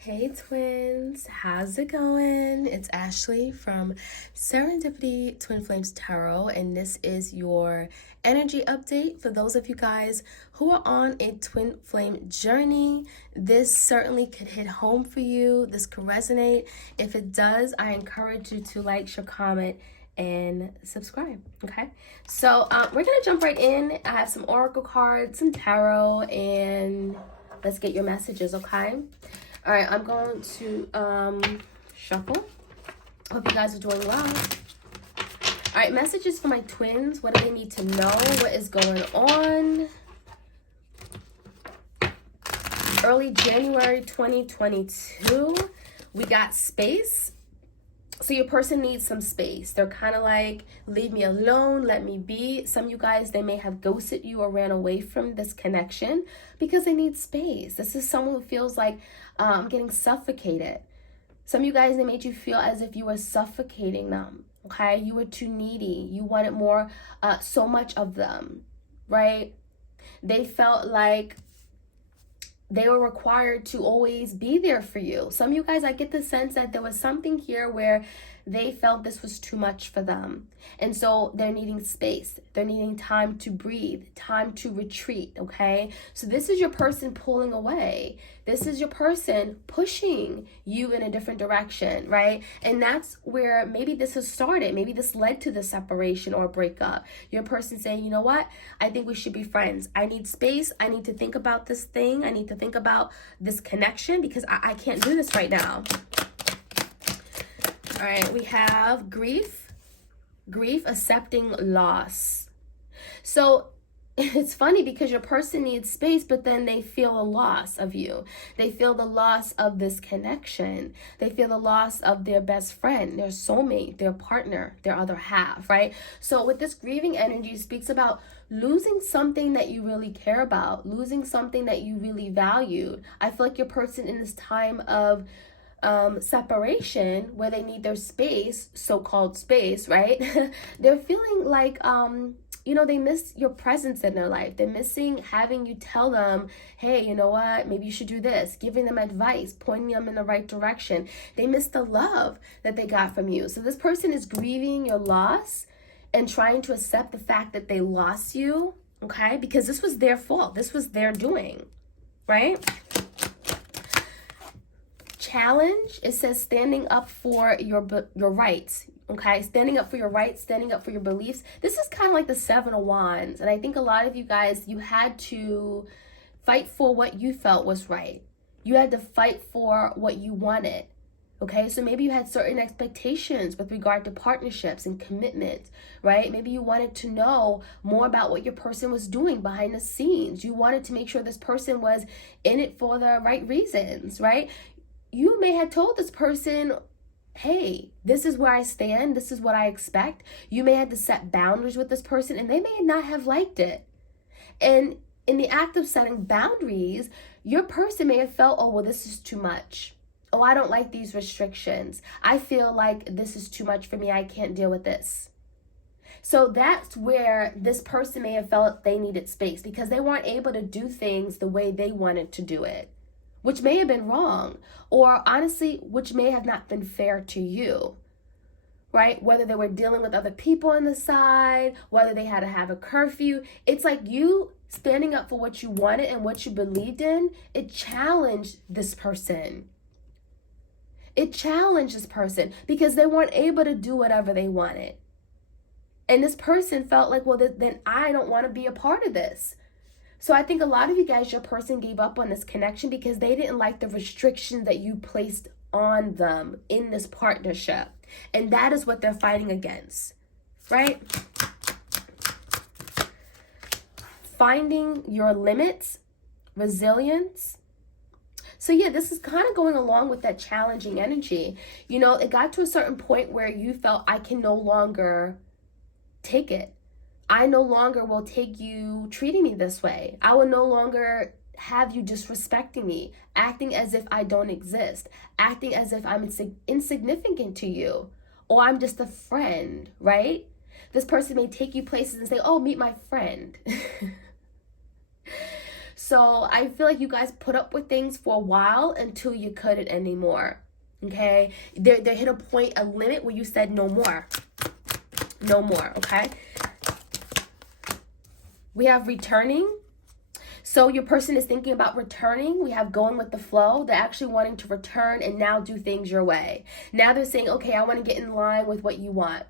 Hey twins, how's it going? It's Ashley from Serendipity Twinflames Tarot, and this is your energy update for those of you guys who are on a twin flame journey. This certainly could hit home for you. This could resonate. If it does, I encourage you to like, share, comment, and subscribe. Okay, so we're gonna jump right in. I have some oracle cards, some tarot, and let's get your messages. Okay. All right, I'm going to shuffle. Hope you guys are doing well. All right, messages for my twins. What do they need to know? What is going on? Early January 2022, we got space. So your person needs some space. They're kind of like, leave me alone, let me be. Some of you guys, they may have ghosted you or ran away from this connection because they need space. This is someone who feels like getting suffocated. Some of you guys, they made you feel as if you were suffocating them, okay? You were too needy. You wanted more, so much of them, right? They felt like they were required to always be there for you. Some of you guys, I get the sense that there was something here where they felt this was too much for them. And so they're needing space. They're needing time to breathe, time to retreat, okay? So this is your person pulling away. This is your person pushing you in a different direction, right? And that's where maybe this has started. Maybe this led to the separation or breakup. Your person saying, you know what? I think we should be friends. I need space. I need to think about this thing. I need to think about this connection because I can't do this right now. All right, we have grief, accepting loss. So it's funny because your person needs space, but then they feel a loss of you. They feel the loss of this connection. They feel the loss of their best friend, their soulmate, their partner, their other half, right? So with this grieving energy, it speaks about losing something that you really care about, losing something that you really valued. I feel like your person in this time of separation where they need their space, so-called space, right? They're feeling like they miss your presence in their life. They're missing having you tell them, hey, you know what, maybe you should do this, giving them advice, pointing them in the right direction. They miss the love that they got from you. So this person is grieving your loss and trying to accept the fact that they lost you, okay? Because this was their fault. This was their doing, right? Challenge, it says standing up for your rights, okay? Standing up for your rights, standing up for your beliefs. This is kind of like the Seven of Wands, and I think a lot of you guys, you had to fight for what you felt was right. You had to fight for what you wanted, okay? So maybe you had certain expectations with regard to partnerships and commitment, right? Maybe you wanted to know more about what your person was doing behind the scenes. You wanted to make sure this person was in it for the right reasons, right? You may have told this person, hey, this is where I stand. This is what I expect. You may have to set boundaries with this person and they may not have liked it. And in the act of setting boundaries, your person may have felt, oh, well, this is too much. Oh, I don't like these restrictions. I feel like this is too much for me. I can't deal with this. So that's where this person may have felt they needed space because they weren't able to do things the way they wanted to do it, which may have been wrong, or honestly, which may have not been fair to you, right? Whether they were dealing with other people on the side, whether they had to have a curfew. It's like you standing up for what you wanted and what you believed in, it challenged this person. It challenged this person because they weren't able to do whatever they wanted. And this person felt like, well, then I don't want to be a part of this. So I think a lot of you guys, your person gave up on this connection because they didn't like the restrictions that you placed on them in this partnership. And that is what they're fighting against, right? Finding your limits, resilience. So yeah, this is kind of going along with that challenging energy. You know, it got to a certain point where you felt, I can no longer take it. I no longer will take you treating me this way. I will no longer have you disrespecting me, acting as if I don't exist, acting as if I'm insignificant to you, or I'm just a friend, right? This person may take you places and say, oh, meet my friend. So I feel like you guys put up with things for a while until you couldn't anymore. Okay? There hit a point, a limit where you said no more. No more, okay? We have returning. So your person is thinking about returning. We have going with the flow. They're actually wanting to return and now do things your way. Now they're saying, okay, I want to get in line with what you want.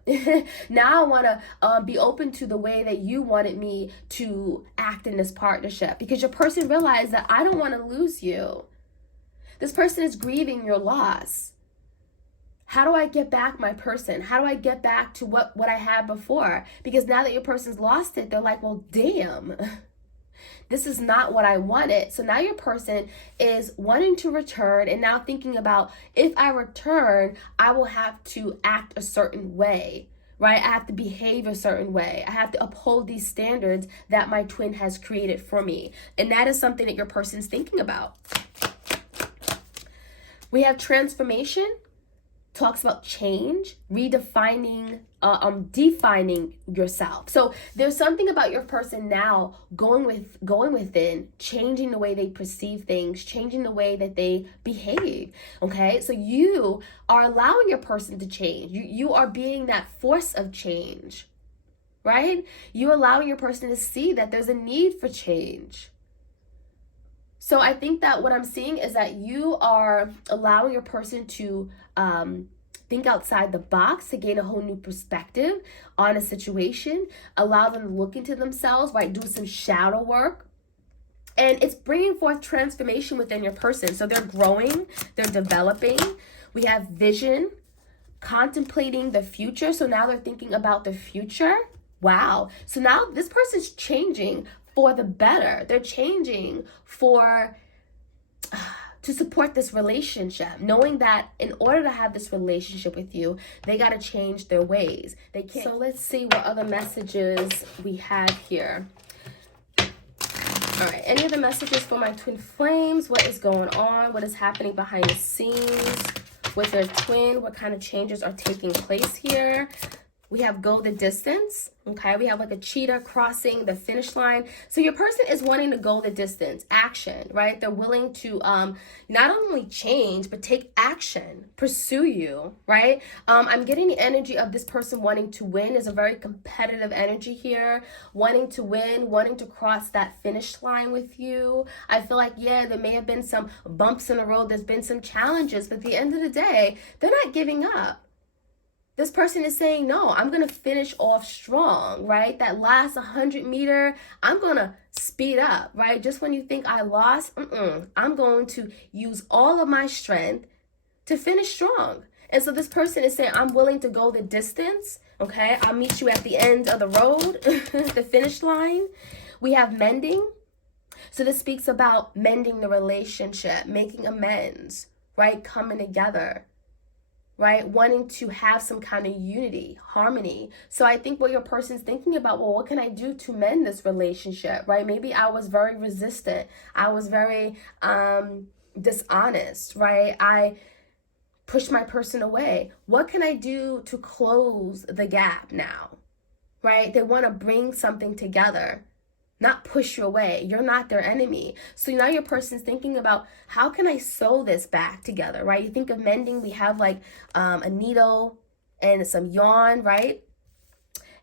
Now I want to be open to the way that you wanted me to act in this partnership, because your person realized that I don't want to lose you. This person is grieving your loss. How do I get back my person? How do I get back to what I had before? Because now that your person's lost it, they're like, well, damn. This is not what I wanted. So now your person is wanting to return and now thinking about, if I return, I will have to act a certain way, right? I have to behave a certain way. I have to uphold these standards that my twin has created for me. And that is something that your person's thinking about. We have transformation. Talks about change, redefining, defining yourself. So there's something about your person now going within, changing the way they perceive things, changing the way that they behave. Okay, so you are allowing your person to change. You are being that force of change, right? You allowing your person to see that there's a need for change. So I think that what I'm seeing is that you are allowing your person to think outside the box to gain a whole new perspective on a situation, allow them to look into themselves, right? Do some shadow work. And it's bringing forth transformation within your person. So they're growing, they're developing. We have vision, contemplating the future. So now they're thinking about the future. Wow. So now this person's changing for the better. They're changing to support this relationship, knowing that in order to have this relationship with you, they got to change their ways. They can't. So let's see what other messages we have here. All right, any other messages for my twin flames? What is going on? What is happening behind the scenes with their twin? What kind of changes are taking place here? We have go the distance, okay? We have like a cheetah crossing the finish line. So your person is wanting to go the distance, action, right? They're willing to not only change, but take action, pursue you, right? I'm getting the energy of this person wanting to win. Is a very competitive energy here, wanting to win, wanting to cross that finish line with you. I feel like, yeah, there may have been some bumps in the road. There's been some challenges, but at the end of the day, they're not giving up. This person is saying, no, I'm going to finish off strong, right? That last 100 meter, I'm going to speed up, right? Just when you think I lost, I'm going to use all of my strength to finish strong. And so this person is saying, I'm willing to go the distance, okay? I'll meet you at the end of the road, the finish line. We have mending. So this speaks about mending the relationship, making amends, right? Coming together. Right? Wanting to have some kind of unity, harmony. So I think what your person's thinking about, well, what can I do to mend this relationship, right? Maybe I was very resistant. I was very dishonest, right? I pushed my person away. What can I do to close the gap now, right? They want to bring something together, not push you away. You're not their enemy. So now your person's thinking about, how can I sew this back together, right? You think of mending, we have like a needle and some yarn, right?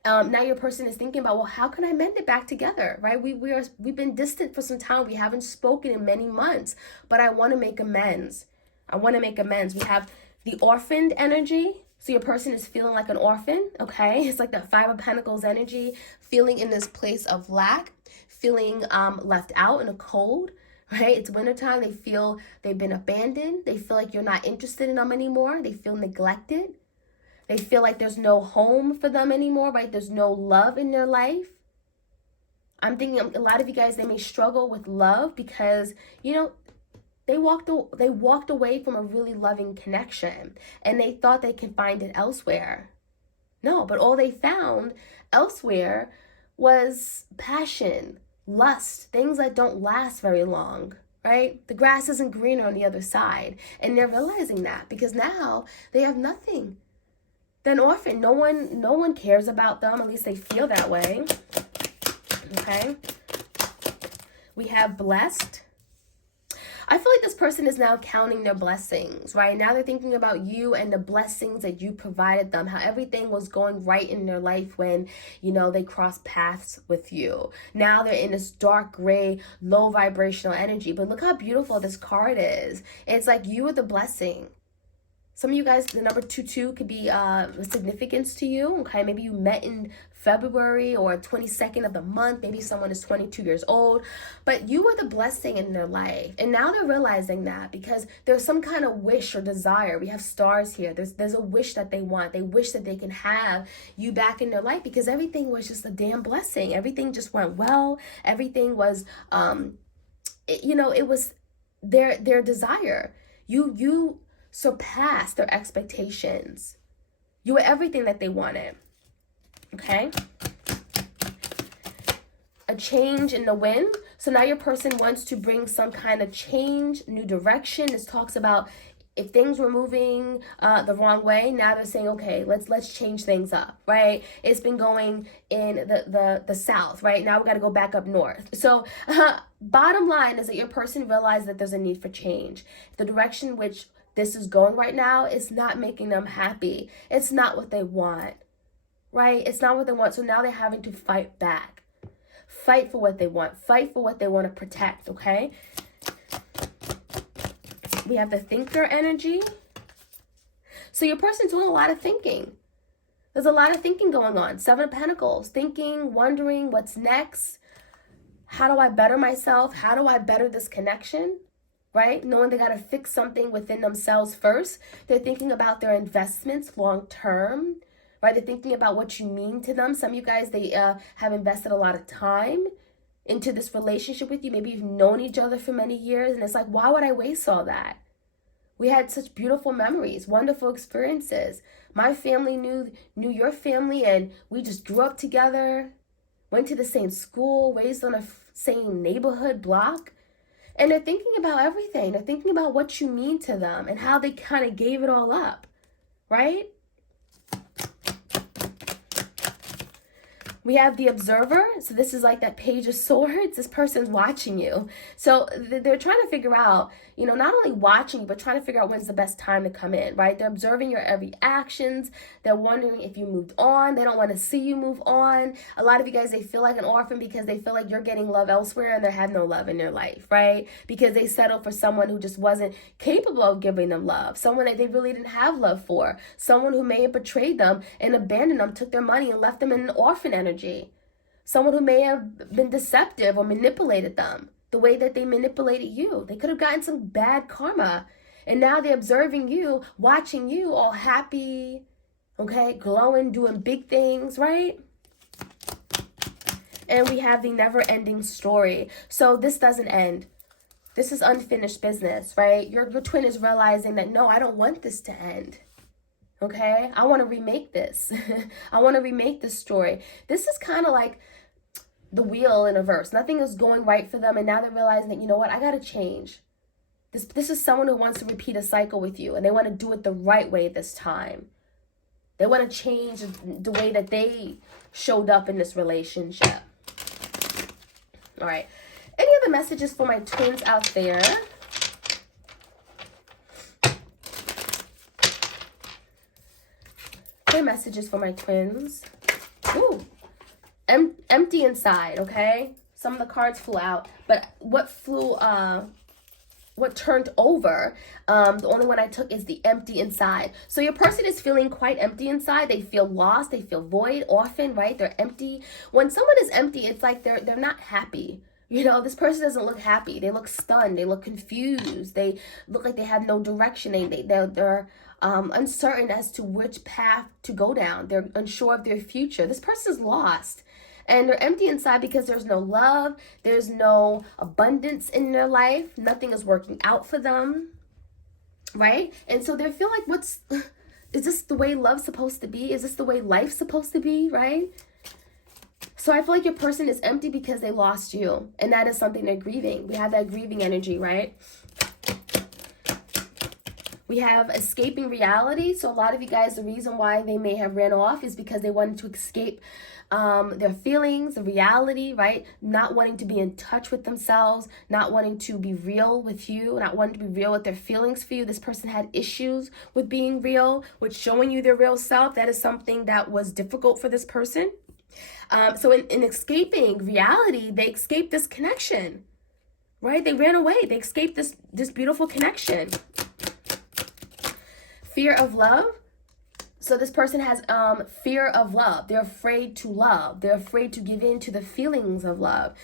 Now your person is thinking about, well, how can I mend it back together, right? We've been distant for some time. We haven't spoken in many months, but I want to make amends. I want to make amends. We have the orphaned energy. So your person is feeling like an orphan, okay? It's like that Five of Pentacles energy, feeling in this place of lack, feeling left out in a cold, right? It's wintertime. They feel they've been abandoned. They feel like you're not interested in them anymore. They feel neglected. They feel like there's no home for them anymore, right? There's no love in their life. I'm thinking a lot of you guys, they may struggle with love because, you know, they walked away from a really loving connection and they thought they could find it elsewhere. No, but all they found elsewhere was passion, lust, things that don't last very long, right? The grass isn't greener on the other side. And they're realizing that because now they have nothing. They're an orphan. No one cares about them. At least they feel that way. Okay. We have blessed. I feel like this person is now counting their blessings, right? Now they're thinking about you and the blessings that you provided them, how everything was going right in their life when, you know, they crossed paths with you. Now they're in this dark gray, low vibrational energy. But look how beautiful this card is. It's like you are the blessing. Some of you guys, the number 22 could be significance to you, okay? Maybe you met in February or 22nd of the month. Maybe someone is 22 years old, but you were the blessing in their life. And now they're realizing that because there's some kind of wish or desire. We have stars here. There's a wish that they want. They wish that they can have you back in their life because everything was just a damn blessing. Everything just went well. Everything was, it was their desire. You surpassed their expectations. You were everything that they wanted. Okay? A change in the wind. So now your person wants to bring some kind of change, new direction. This talks about if things were moving the wrong way, now they're saying, okay, let's change things up, right? It's been going in the south, right? Now we got to go back up north. So bottom line is that your person realized that there's a need for change. The direction which this is going right now is not making them happy. It's not what they want, right? It's not what they want. So now they're having to fight back. Fight for what they want. Fight for what they want to protect, okay? We have the thinker energy. So your person's doing a lot of thinking. There's a lot of thinking going on. 7 of Pentacles. Thinking, wondering what's next. How do I better myself? How do I better this connection? Right? Knowing they got to fix something within themselves first. They're thinking about their investments long term, right? They're thinking about what you mean to them. Some of you guys, they have invested a lot of time into this relationship with you. Maybe you've known each other for many years and it's like, why would I waste all that? We had such beautiful memories, wonderful experiences. My family knew your family and we just grew up together, went to the same school, raised on a same neighborhood block. And they're thinking about everything. They're thinking about what you mean to them and how they kind of gave it all up, right? We have the observer. So this is like that page of swords. This person's watching you. So they're trying to figure out, not only watching you, but trying to figure out when's the best time to come in, right? They're observing your every actions. They're wondering if you moved on. They don't want to see you move on. A lot of you guys, they feel like an orphan because they feel like you're getting love elsewhere and they have no love in their life, right? Because they settled for someone who just wasn't capable of giving them love. Someone that they really didn't have love for. Someone who may have betrayed them and abandoned them, took their money and left them in an orphan energy. Someone who may have been deceptive or manipulated them the way that they manipulated you. They could have gotten some bad karma. And now they're observing you, watching you all happy, okay, glowing, doing big things, right? And we have the never-ending story. So this doesn't end. This is unfinished business, right? Your twin is realizing that, no, I don't want this to end. Okay? I want to remake this. I want to remake this story. This is kind of like the wheel in a verse. Nothing is going right for them, and now they're realizing that, you know what, I gotta change. This is someone who wants to repeat a cycle with you, and they want to do it the right way this time. They want to change the way that they showed up in this relationship. All right. Any other messages for my twins out there? Any messages for my twins? Ooh. Empty inside, okay? Some of the cards flew out, but what turned over, the only one I took is the empty inside. So your person is feeling quite empty inside. They feel lost, they feel void, orphan, right? They're empty. When someone is empty, it's like they're not happy. This person doesn't look happy. They look stunned. They look confused. They look like they have no direction. They're uncertain as to which path to go down. They're unsure of their future. This person's lost. And they're empty inside because there's no love. There's no abundance in their life. Nothing is working out for them. Right? And so they feel like, is this the way love's supposed to be? Is this the way life's supposed to be? Right? So I feel like your person is empty because they lost you. And that is something they're grieving. We have that grieving energy, right? We have escaping reality. So a lot of you guys, the reason why they may have ran off is because they wanted to escape their feelings, the reality, right? Not wanting to be in touch with themselves, not wanting to be real with you, not wanting to be real with their feelings for you. This person had issues with being real, with showing you their real self. That is something that was difficult for this person. So in escaping reality, they escaped this connection, right? They ran away. They escaped this beautiful connection. Fear of love. So this person has fear of love. They're afraid to love. They're afraid to give in to the feelings of love.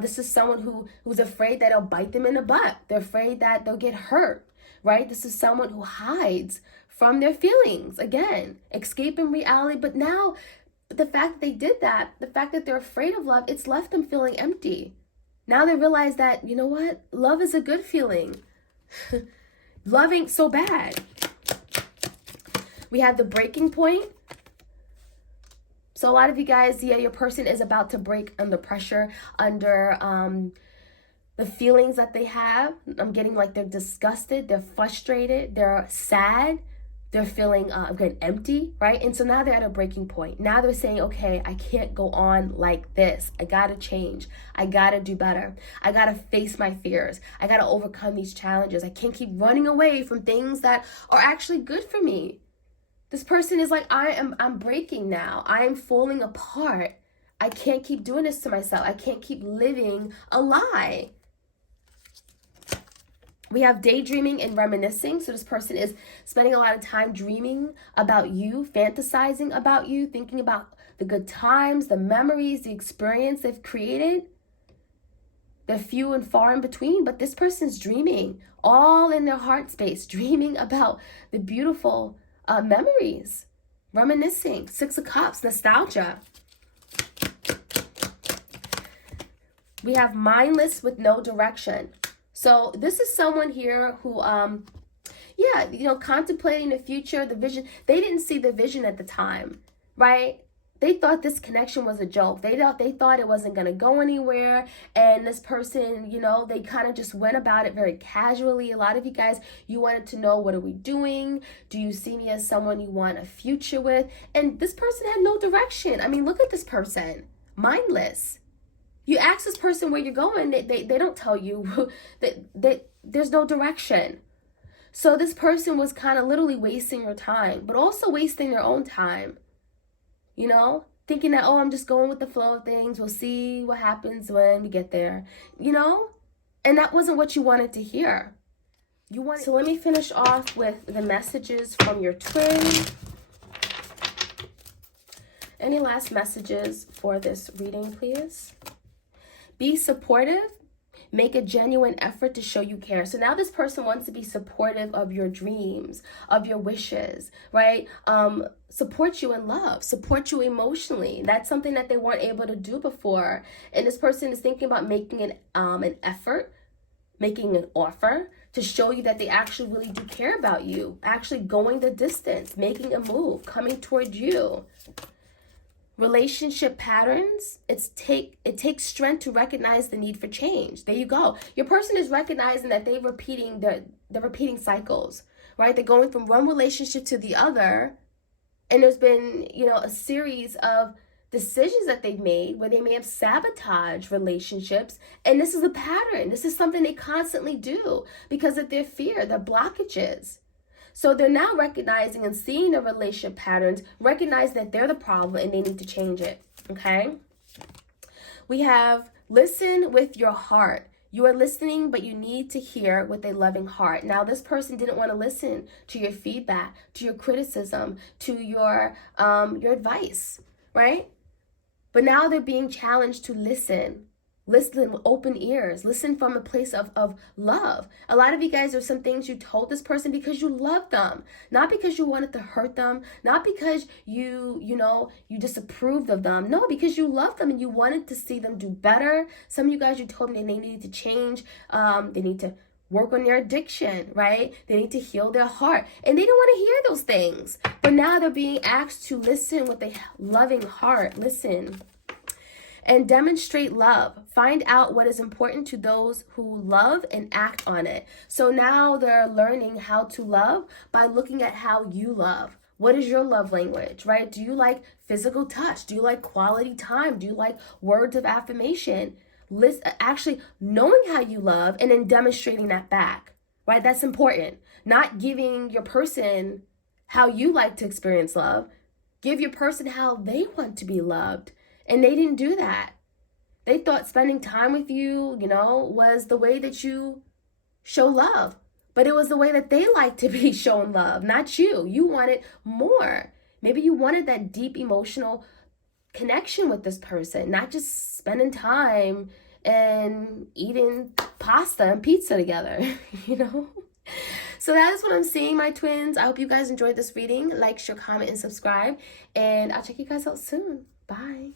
This is someone who's afraid that it'll bite them in the butt. They're afraid that they'll get hurt, right? This is someone who hides from their feelings. Again, escaping reality. But now, the fact that they did that, the fact that they're afraid of love, it's left them feeling empty. Now they realize that, you know what? Love is a good feeling. Love ain't so bad. We have the breaking point. So a lot of you guys, yeah, your person is about to break under pressure, under the feelings that they have. I'm getting like they're disgusted, they're frustrated, they're sad, they're feeling again empty, right? And so now they're at a breaking point. Now they're saying, okay, I can't go on like this. I gotta change. I gotta do better. I gotta face my fears. I gotta overcome these challenges. I can't keep running away from things that are actually good for me. This person is like, I'm breaking now. I am falling apart. I can't keep doing this to myself. I can't keep living a lie. We have daydreaming and reminiscing. So this person is spending a lot of time dreaming about you, fantasizing about you, thinking about the good times, the memories, the experience they've created. They're few and far in between, but this person's dreaming, all in their heart space, dreaming about the beautiful memories, reminiscing. 6 of Cups, nostalgia. We have mindless with no direction. So this is someone here who, yeah, you know, contemplating the future, the vision. They didn't see the vision at the time, right? They thought this connection was a joke. They thought it wasn't going to go anywhere. And this person, you know, they kind of just went about it very casually. A lot of you guys, you wanted to know, what are we doing? Do you see me as someone you want a future with? And this person had no direction. I mean, look at this person. Mindless. You ask this person where you're going, they don't tell you. that there's no direction. So this person was kind of literally wasting your time, but also wasting their own time. You know, thinking that, oh, I'm just going with the flow of things. We'll see what happens when we get there, you know? And that wasn't what you wanted to hear. So let me finish off with the messages from your twin. Any last messages for this reading, please? Be supportive. Make a genuine effort to show you care. So now this person wants to be supportive of your dreams, of your wishes, right? Support you in love, support you emotionally. That's something that they weren't able to do before. And this person is thinking about making an effort, making an offer to show you that they actually really do care about you, actually going the distance, making a move, coming toward you. Relationship patterns, it takes strength to recognize the need for change. There you go. Your person is recognizing that they're repeating cycles, right? They're going from one relationship to the other, and there's been, you know, a series of decisions that they've made where they may have sabotaged relationships, and this is a pattern. This is something they constantly do because of their fear, their blockages. So they're now recognizing and seeing the relationship patterns, recognize that they're the problem and they need to change it, okay? We have listen with your heart. You are listening, but you need to hear with a loving heart. Now, this person didn't want to listen to your feedback, to your criticism, to your advice, right? But now they're being challenged to listen. Listen with open ears. Listen from a place of love. A lot of you guys, there's some things you told this person because you love them. Not because you wanted to hurt them. Not because you disapproved of them. No, because you love them and you wanted to see them do better. Some of you guys, you told them they needed to change. They need to work on their addiction, right? They need to heal their heart. And they don't want to hear those things. But now they're being asked to listen with a loving heart. Listen. and demonstrate love. Find out what is important to those who love and act on it. So now they're learning how to love by looking at how you love. What is your love language, right? Do you like physical touch? Do you like quality time? Do you like words of affirmation? Actually knowing how you love and then demonstrating that back, right? That's important. Not giving your person how you like to experience love. Give your person how they want to be loved. And they didn't do that. They thought spending time with you, was the way that you show love. But it was the way that they like to be shown love, not you. You wanted more. Maybe you wanted that deep emotional connection with this person, not just spending time and eating pasta and pizza together, So that is what I'm seeing, my twins. I hope you guys enjoyed this reading. Like, share, comment, and subscribe. And I'll check you guys out soon. Bye.